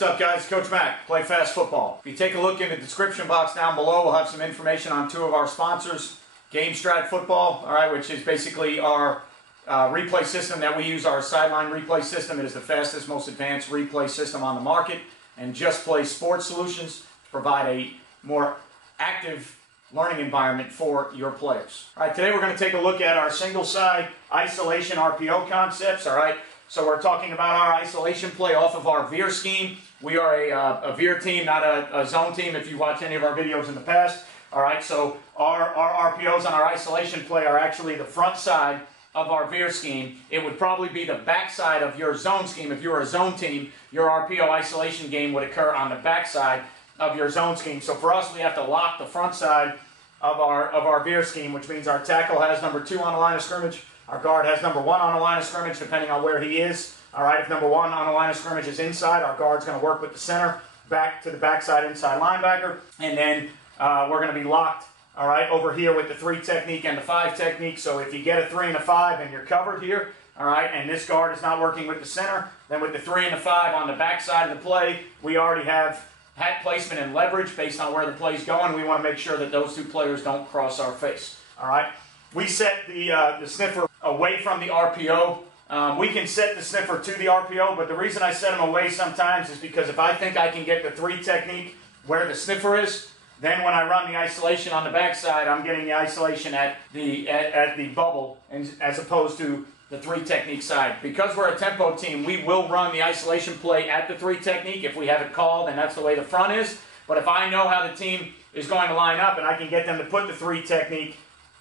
What's up, guys? Coach Mac, Play Fast Football. If you take a look in the description box down below, we'll have some information on two of our sponsors, Game Strat Football, all right, which is basically our replay system that we use, our sideline replay system. It is the fastest, most advanced replay system on the market. And Just Play Sports Solutions to provide a more active learning environment for your players. All right, today we're going to take a look at our Single Side Isolation RPO concepts, all right? So we're talking about our isolation play off of our veer scheme. We are a veer team, not a zone team, if you watch any of our videos in the past. All right, so our RPOs on our isolation play are actually the front side of our veer scheme. It would probably be the back side of your zone scheme. If you were a zone team, your RPO isolation game would occur on the back side of your zone scheme. So for us, we have to lock the front side of our veer scheme, which means our tackle has number 2 on the line of scrimmage. Our guard has number 1 on the line of scrimmage, depending on where he is. All right, if number 1 on the line of scrimmage is inside, our guard's going to work with the center back to the backside inside linebacker. And then we're going to be locked, all right, over here with the 3 technique and the 5 technique. So if you get a 3 and a 5 and you're covered here, all right, and this guard is not working with the center, then with the 3 and the 5 on the backside of the play, we already have hat placement and leverage based on where the play's going. We want to make sure that those 2 players don't cross our face, all right? We set the sniffer away from the RPO. We can set the sniffer to the RPO, but the reason I set them away sometimes is because if I think I can get the 3 technique where the sniffer is, then when I run the isolation on the backside, I'm getting the isolation at the bubble as opposed to the 3 technique side. Because we're a tempo team, we will run the isolation play at the 3 technique if we have it called, and that's the way the front is. But if I know how the team is going to line up and I can get them to put the 3 technique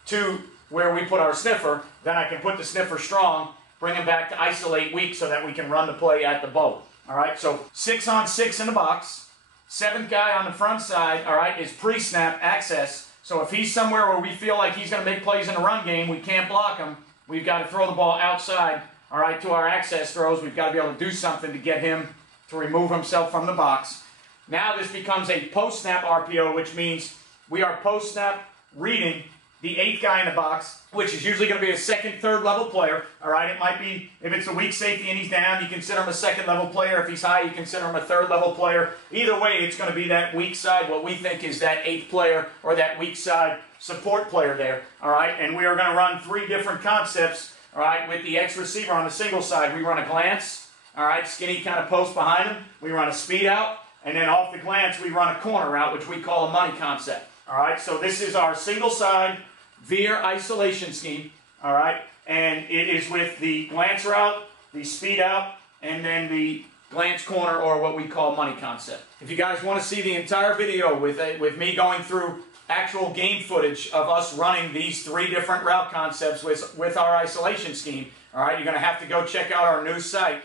to where we put our sniffer, then I can put the sniffer strong, bring him back to isolate weak so that we can run the play at the bubble. All right, so 6 on 6 in the box. 7th guy on the front side, all right, is pre-snap access. So if he's somewhere where we feel like he's going to make plays in the run game, we can't block him. We've got to throw the ball outside, all right, to our access throws. We've got to be able to do something to get him to remove himself from the box. Now this becomes a post-snap RPO, which means we are post-snap reading the 8th guy in the box, which is usually going to be a 2nd, 3rd level player. All right, it might be, if it's a weak safety and he's down, you consider him a 2nd level player. If he's high, you consider him a 3rd level player. Either way, it's going to be that weak side, what we think is that 8th player or that weak side support player there. All right, and we are going to run 3 different concepts. All right, with the X receiver on the single side, we run a glance. All right, skinny kind of post behind him. We run a speed out, and then off the glance, we run a corner route, which we call a money concept. All right, so this is our single side veer isolation scheme, all right, and it is with the glance route, the speed out, and then the glance corner, or what we call money concept. If you guys want to see the entire video with me going through actual game footage of us running these 3 different route concepts with our isolation scheme, all right, you're going to have to go check out our new site,